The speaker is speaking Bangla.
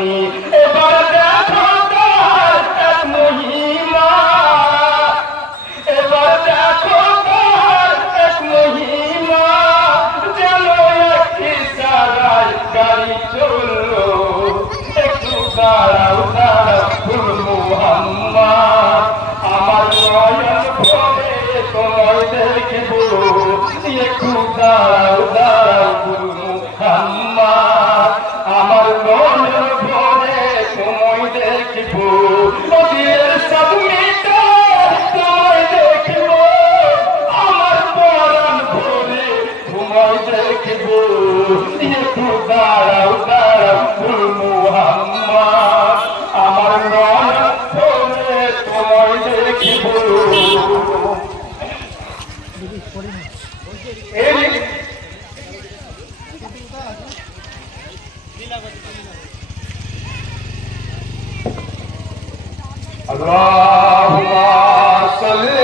জানি এবার দেখো তার এক মহিমা এবার দেখো তার এক মহিমা যেন একটি সারায় গাড়ি চললো একটু দাঁড়াও দাঁড়াও মুহাম্মদ আমার নয়ন ভরে তোমায় দেখব একটু দাঁড়াও দাঁড়াও মুহাম্মদ আমার নয়ন ভরে তোমায় দেখব নদীর সব মিটা তোমায় দেখব আমার পরাণ ভরে তোমায় দেখব একটু দাঁড়াও দাঁড়াও মুহাম্মদ আমার নয়ন ভরে তোমায় দেখব اللهم صل